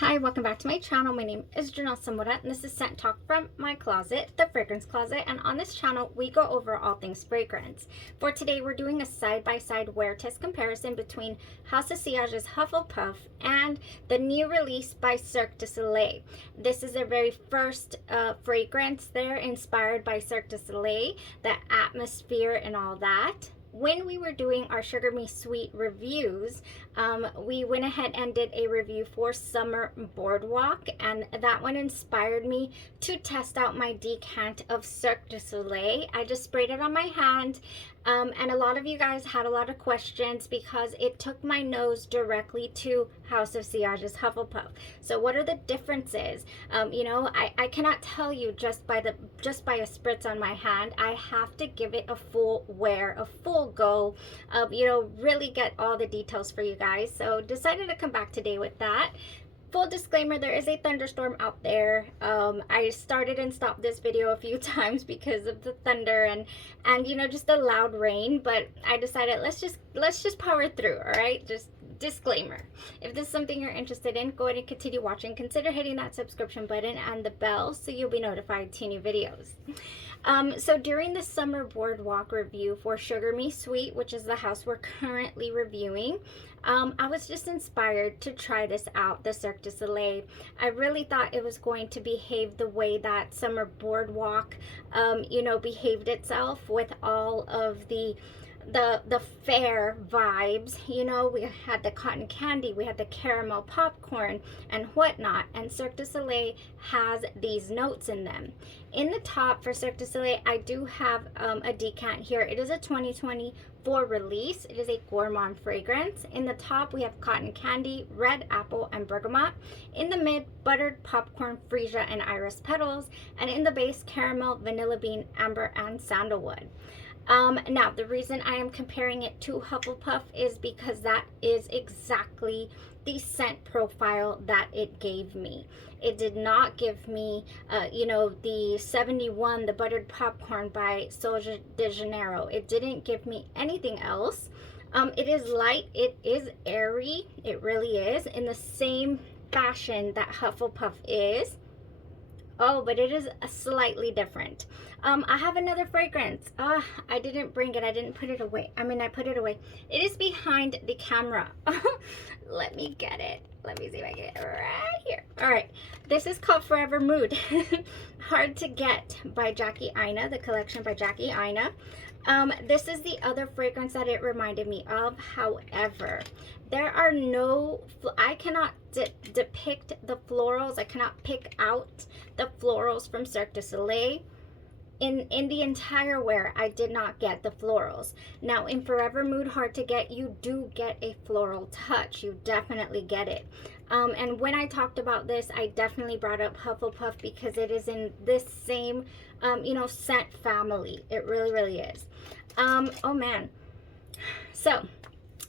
Hi, welcome back to my channel. My name is Janelle Samora, and this is Scent Talk from my closet, the fragrance closet. And on this channel, we go over all things fragrance. For today, we're doing a side-by-side wear test comparison between House of Sillage's Hufflepuff and the new release by Cirque du Soleil. This is their very first fragrance. They're inspired by Cirque du Soleil, the atmosphere and all that. When we were doing our Sugar Me Sweet reviews, we went ahead and did a review for Summer Boardwalk, and that one inspired me to test out my decant of Cirque du Soleil. I just sprayed it on my hand, and a lot of you guys had a lot of questions because it took my nose directly to House of Sillage's Hufflepuff. So what are the differences? I cannot tell you just by a spritz on my hand. I have to give it a full wear, a full go, really get all the details for you guys. So decided to come back today with that. Full disclaimer, there is a thunderstorm out there. I started and stopped this video a few times because of the thunder and just the loud rain, but I decided let's just power through. All right, just disclaimer, if this is something you're interested in, go ahead and continue watching. Consider hitting that subscription button and the bell so you'll be notified to new videos. So during the Summer Boardwalk review for Sugar Me Sweet, which is the house we're currently reviewing, I was just inspired to try this out, the Cirque du Soleil. I really thought it was going to behave the way that Summer Boardwalk, behaved itself, with all of the fair vibes. We had the cotton candy, we had the caramel popcorn and whatnot, and Cirque du Soleil has these notes in them. In the top for Cirque du Soleil, I do have a decant here. It is a 2024 release. It is a gourmand fragrance. In the top, we have cotton candy, red apple, and bergamot. In the mid, buttered popcorn, freesia, and iris petals. And in the base, caramel, vanilla bean, amber, and sandalwood. Now, the reason I am comparing it to Hufflepuff is because that is exactly the scent profile that it gave me. It did not give me, the 71, the buttered popcorn by Sol de Janeiro. It didn't give me anything else. It is light. It is airy. It really is, in the same fashion that Hufflepuff is. Oh, but it is slightly different. I have another fragrance. I didn't bring it. I didn't put it away. I put it away. It is behind the camera. Let me get it. Let me see if I get it right here. All right. This is called Forever Mood. Hard to Get by Jackie Aina, the collection by Jackie Aina. This is the other fragrance that it reminded me of. However, there are no, I cannot depict the florals. I cannot pick out the florals from Cirque du Soleil. In the entire wear, I did not get the florals. Now, in Forever Mood Hard to Get, you do get a floral touch. You definitely get it. And when I talked about this, I definitely brought up Hufflepuff because it is in this same, scent family. It really, really is. Oh, man. So,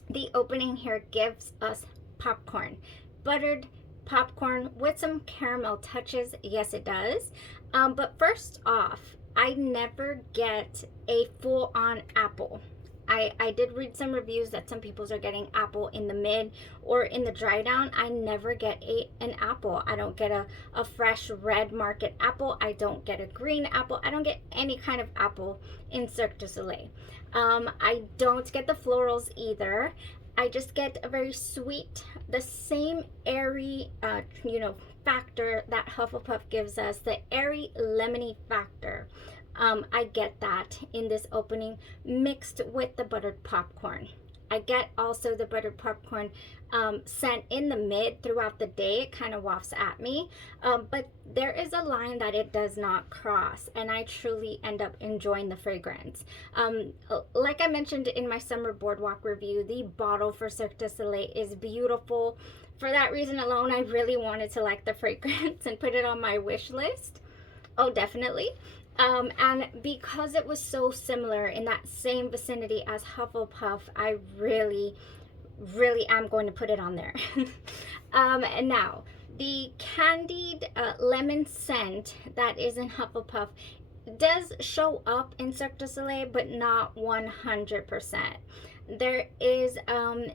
the opening here gives us popcorn. Buttered popcorn with some caramel touches. Yes, it does. But first off, I never get a full-on apple. I did read some reviews that some people are getting apple in the mid or in the dry down. I never get an apple. I don't get a fresh red market apple. I don't get a green apple. I don't get any kind of apple in Cirque du Soleil. I don't get the florals either. I just get a very sweet, the same airy, factor that Hufflepuff gives us, the airy lemony factor. I get that in this opening mixed with the buttered popcorn. I get also the buttered popcorn scent in the mid throughout the day. It kind of wafts at me, but there is a line that it does not cross, and I truly end up enjoying the fragrance. Like I mentioned in my Summer Boardwalk review, the bottle for Cirque du Soleil is beautiful. For that reason alone, I really wanted to like the fragrance and put it on my wish list. Oh, definitely. And because it was so similar in that same vicinity as Hufflepuff, I really am going to put it on there. And now, the candied lemon scent that is in Hufflepuff does show up in Cirque du Soleil, but not 100%. There is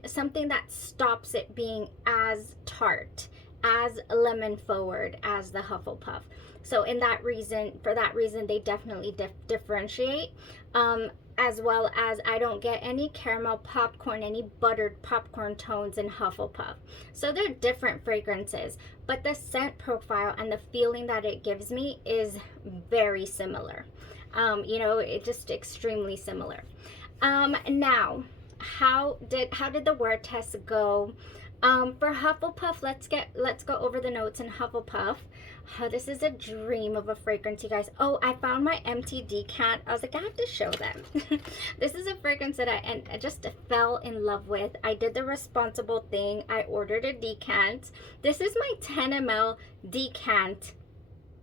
something that stops it being as tart as lemon forward as the Hufflepuff. So for that reason, they definitely differentiate. As well as I don't get any caramel popcorn, any buttered popcorn tones in Hufflepuff. So they're different fragrances, but the scent profile and the feeling that it gives me is very similar. You know, it's just extremely similar. Now, how did the word test go? For Hufflepuff, let's go over the notes in Hufflepuff. Oh, this is a dream of a fragrance, you guys. Oh, I found my empty decant. I was like, I have to show them. This is a fragrance that I just fell in love with. I did the responsible thing. I ordered a decant. This is my 10 ml decant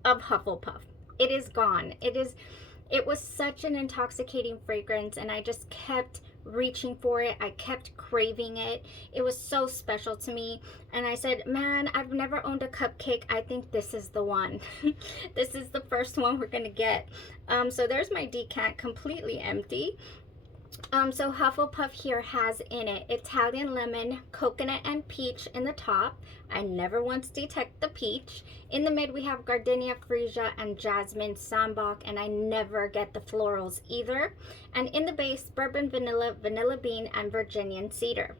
of Hufflepuff. It is gone. It was such an intoxicating fragrance, and I just kept reaching for it. I kept craving it. It was so special to me, and I said, man, I've never owned a cupcake. I think this is the one. This is the first one we're gonna get. So there's my decant, completely empty. So Hufflepuff here has in it Italian lemon, coconut, and peach in the top. I never once detect the peach. In the mid, we have gardenia freesia and jasmine sambac, and I never get the florals either. And in the base, bourbon vanilla, vanilla bean, and Virginia cedar.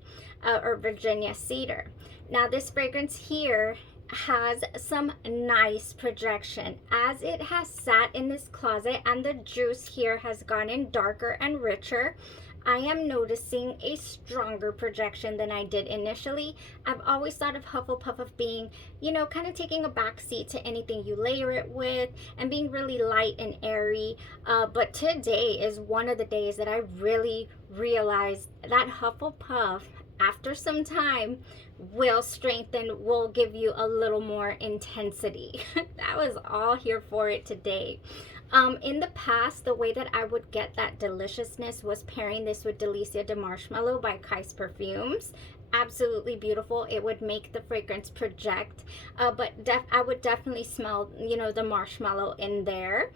Now this fragrance here has some nice projection, as it has sat in this closet and the juice here has gone in darker and richer. I am noticing a stronger projection than I did initially. I've always thought of Hufflepuff of being, you know, kind of taking a back seat to anything you layer it with and being really light and airy. But today is one of the days that I really realized that Hufflepuff, after some time, will strengthen, will give you a little more intensity. That was all here for it today. In the past, the way that I would get that deliciousness was pairing this with Delicia de Marshmallow by Kais Perfumes. Absolutely beautiful. It would make the fragrance project, but I would definitely smell, you know, the marshmallow in there.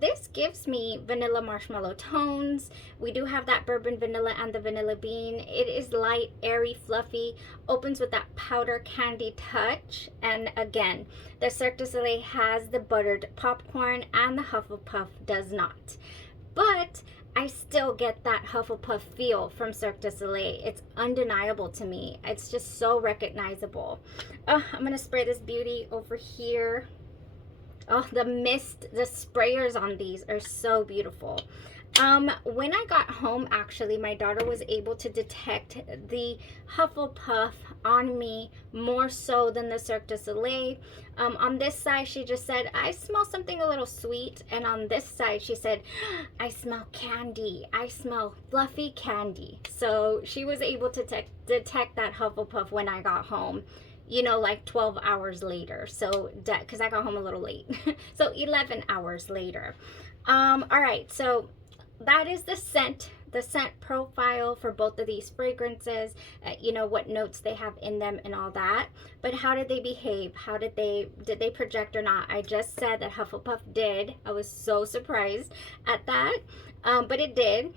This gives me vanilla marshmallow tones. We do have that bourbon vanilla and the vanilla bean. It is light, airy, fluffy, opens with that powder candy touch. And again, the Cirque du Soleil has the buttered popcorn and the Hufflepuff does not. But I still get that Hufflepuff feel from Cirque du Soleil. It's undeniable to me. It's just so recognizable. I'm gonna spray this beauty over here. Oh, the mist, the sprayers on these are so beautiful. When I got home, actually, my daughter was able to detect the Hufflepuff on me more so than the Cirque du Soleil. On this side, she just said, I smell something a little sweet. And on this side, she said, I smell candy. I smell fluffy candy. So she was able to detect that Hufflepuff when I got home. You know, like 12 hours later. So, because I got home a little late. So 11 hours later. All right, so that is the scent profile for both of these fragrances. You know, what notes they have in them and all that. But how did they behave? Did they project or not? I just said that Hufflepuff did. I was so surprised at that. But it did.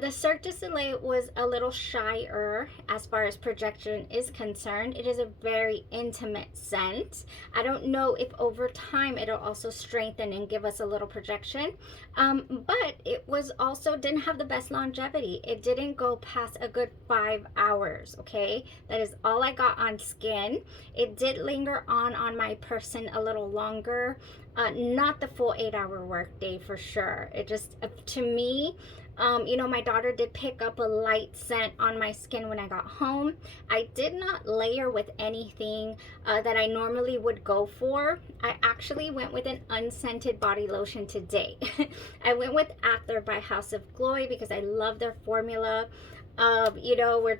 The Cirque du Soleil was a little shyer as far as projection is concerned. It is a very intimate scent. I don't know if over time it'll also strengthen and give us a little projection. But it was also didn't have the best longevity. It didn't go past a good 5 hours, okay? That is all I got on skin. It did linger on my person a little longer. Not the full 8-hour workday for sure. It just, to me, you know, my daughter did pick up a light scent on my skin when I got home. I did not layer with anything that I normally would go for. I actually went with an unscented body lotion today. I went with Ather by House of Glory because I love their formula. You know,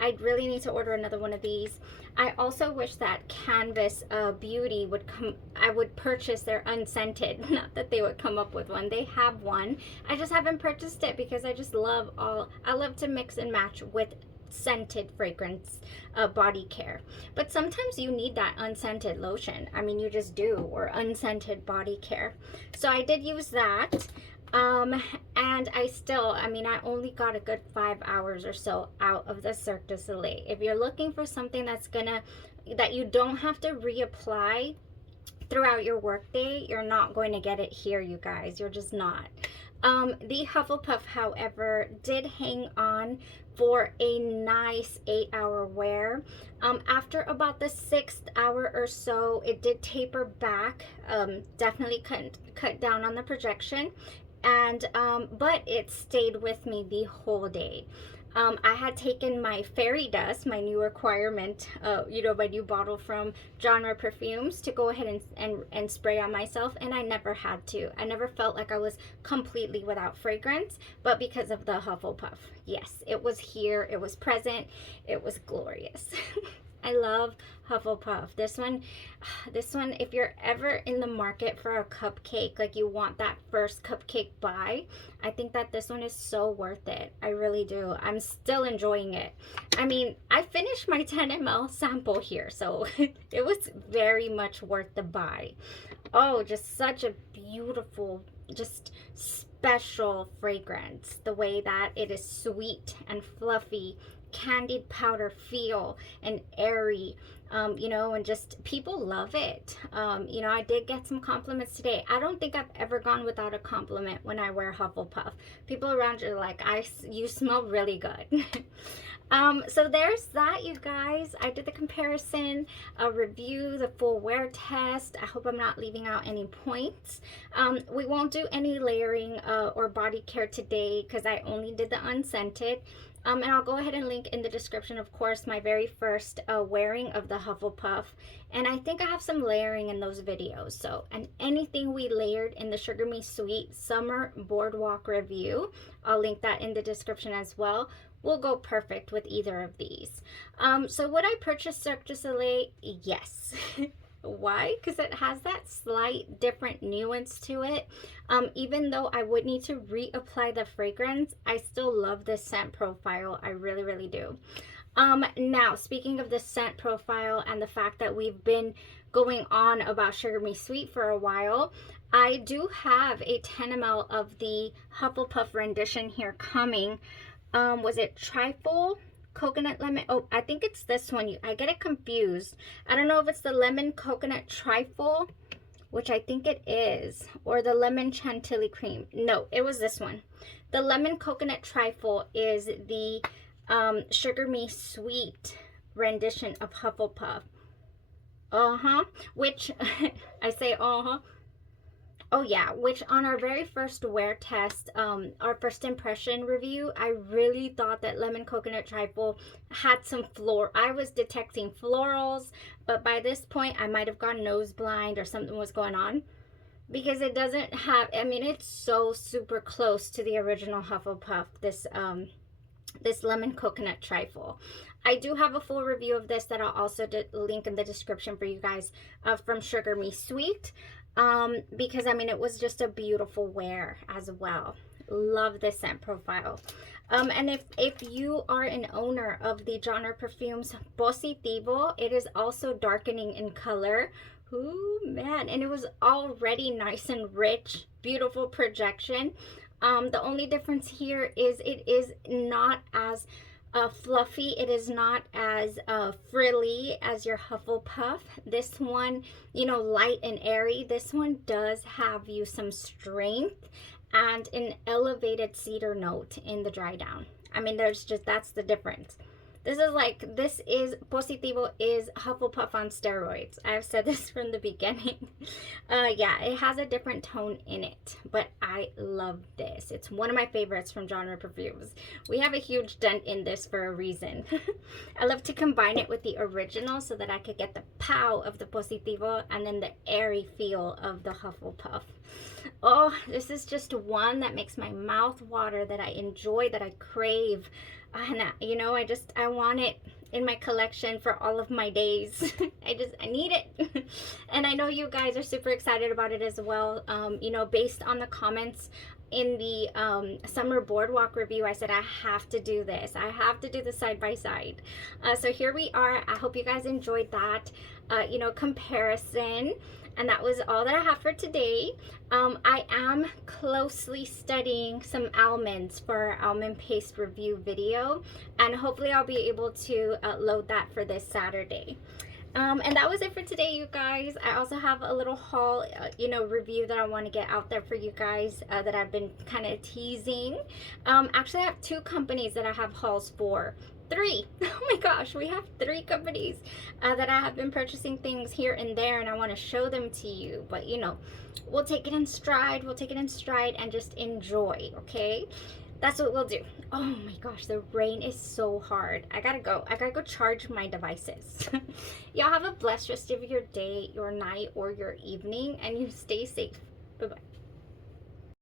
I really need to order another one of these. I also wish that Canvas Beauty would come. I would purchase their unscented. Not that they would come up with one. They have one. I just haven't purchased it because I just love I love to mix and match with scented fragrance body care. But sometimes you need that unscented lotion. I mean, you just do, or unscented body care. So I did use that. And I only got a good 5 hours or so out of the Cirque du Soleil. If you're looking for something that's gonna that you don't have to reapply throughout your workday. You're not going to get it here, you guys. You're just not. The Hufflepuff, however, did hang on for a nice 8-hour wear. After about the 6th hour or so, it did taper back, definitely cut down on the projection, and but it stayed with me the whole day. I had taken my fairy dust, my new requirement, you know, my new bottle from Genre Perfumes, to go ahead and spray on myself, and I never had to. I never felt like I was completely without fragrance, but because of the Hufflepuff. Yes, it was here, it was present, it was glorious. I love Hufflepuff. This one, if you're ever in the market for a cupcake, like you want that first cupcake buy, I think that this one is so worth it. I really do. I'm still enjoying it. I mean, I finished my 10 ml sample here, so it was very much worth the buy. Oh, just such a beautiful, just special fragrance. The way that it is sweet and fluffy, candied powder feel, and airy, you know, and just people love it. You know, I did get some compliments today. I don't think I've ever gone without a compliment when I wear Hufflepuff. People around you are like, you smell really good. So there's that, you guys. I did the comparison, review, the full wear test. I hope I'm not leaving out any points. We won't do any layering or body care today because I only did the unscented. And I'll go ahead and link in the description, of course, my very first wearing of the Hufflepuff. And I think I have some layering in those videos. So, and anything we layered in the Sugar Me Sweet Summer Boardwalk review, I'll link that in the description as well, will go perfect with either of these. So would I purchase Cirque du Soleil? Yes. Why? Because it has that slight different nuance to it. Even though I would need to reapply the fragrance, I still love this scent profile. I really, really do. Now, speaking of the scent profile and the fact that we've been going on about Sugar Me Sweet for a while, I do have a 10 ml of the Hufflepuff rendition here coming. Was it Trifle? Coconut lemon. Oh, I think it's this one. I get it confused. I don't know if it's the lemon coconut trifle, which I think it is, or the lemon chantilly cream. No, it was this one. The lemon coconut trifle is the Sugar Me Sweet rendition of Hufflepuff. Which I say oh yeah, which on our very first wear test, our first impression review, I really thought that lemon coconut trifle had some I was detecting florals, but by this point I might have gone nose blind or something was going on, because it doesn't have, I mean, it's so super close to the original Hufflepuff, this lemon coconut trifle. I do have a full review of this that I'll also link in the description for you guys, from Sugar Me Sweet. Because I mean, it was just a beautiful wear as well. Love this scent profile. And if you are an owner of the Genre Perfumes Positivo, it is also darkening in color. Ooh, man, and it was already nice and rich, beautiful projection. The only difference here is it is not as fluffy. It is not as frilly as your Hufflepuff. This one, you know, light and airy. This one does have you some strength and an elevated cedar note in the dry down. I mean, that's the difference. This is Positivo is Hufflepuff on steroids. I've said this from the beginning. Yeah, it has a different tone in it, but I love this. It's one of my favorites from Genre Perfumes. We have a huge dent in this for a reason. I love to combine it with the original so that I could get the pow of the Positivo and then the airy feel of the Hufflepuff. Oh, this is just one that makes my mouth water, that I enjoy, that I crave. And you know, I want it in my collection for all of my days. I need it. And I know you guys are super excited about it as well. You know, based on the comments in the summer Boardwalk review, I said I have to do this. I have to do the side by side. So here we are. I hope you guys enjoyed that, you know, comparison. And that was all that I have for today. I am closely studying some almonds for our almond paste review video, and hopefully I'll be able to load that for this Saturday. And that was it for today, you guys. I also have a little haul, review that I want to get out there for you guys that I've been kind of teasing. Actually, I have 2 companies that I have hauls for. 3. Oh my gosh, we have 3 companies that I have been purchasing things here and there, and I want to show them to you. But we'll take it in stride. We'll take it in stride and just enjoy, okay? That's what we'll do. Oh my gosh, the rain is so hard. I gotta go charge my devices. Y'all have a blessed rest of your day, your night, or your evening, and you stay safe. Bye-bye.